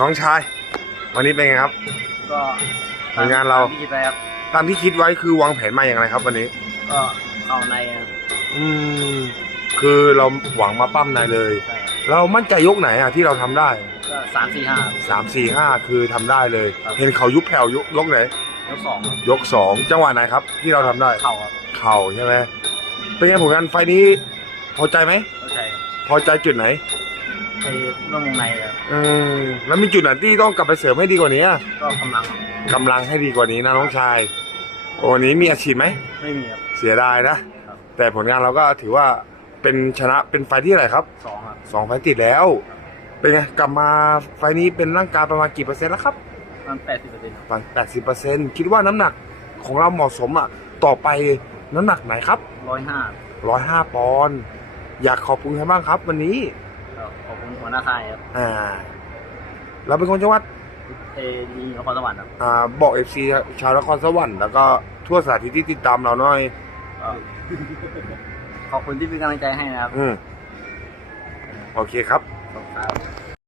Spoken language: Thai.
น้องชาย วันนี้เป็นไงครับ ก็ผลงานเรา ตมที่คิดไปครับ ตามที่คิดไว้คือวางแผนมาอย่างไรครับ วันนี้ ก็เข้าในครับอืม คือเราหวังมาปั้มนายเลย ใช่ครับเรามั่นใจยกไหนอะที่เราทำได้ก็สามสี่ห้าสามสี่ห้าคือทำได้เลย ครับ เห็นเขายุบแผ่วยกยกไหนแล้วสองครับยกสองจังหวะไหนครับ ที่เราทำได้ เข่าครับเข่าใช่ไหมเป็นไงผลงานไฟล์นี้ พอใจไหม เข้าใจครับพอใจจุดไหน ไปร่วมวงในครับอืมแล้วมีจุดไหนที่ต้องกลับไปเสริมให้ดีกว่านี้อะก็กำลังครับกำลังให้ดีกว่านี้นะน้องชายวันนี้มีอาชีพไหม ไม่มีครับ เสียดายนะ ครับ แต่ผลงานเราก็ถือว่าเป็นชนะเป็นไฟล์ที่เท่าไหร่ครับสองครับสองไฟล์ติดแล้ว เป็นไงกลับมาไฟล์นี้เป็นร่างกายประมาณกี่เปอร์เซ็นต์แล้วครับมันแปดสิบเปอร์เซ็นต์ประมาณแปดสิบเปอร์เซ็นต์คิดว่าน้ำหนักของเราเหมาะสมอะต่อไปน้ำหนักไหนครับร้อยห้าร้อยห้าปอนด์อยากขอบคุณใครบ้างครับ วันนี้ ขอบคุณหัวหน้าค่ายครับอ่า เราเป็นคนจังหวัดเอดีนครสวรรค์ครับอ่าบอกเอฟซีชาวนครสวรรค์แล้วก็ทั่วสถานที่ที่ติดตามเราหน่อย ก็ขอบคุณที่เป็นกำลังใจให้นะครับ อืมโอเคครับ ขอบคุณครับ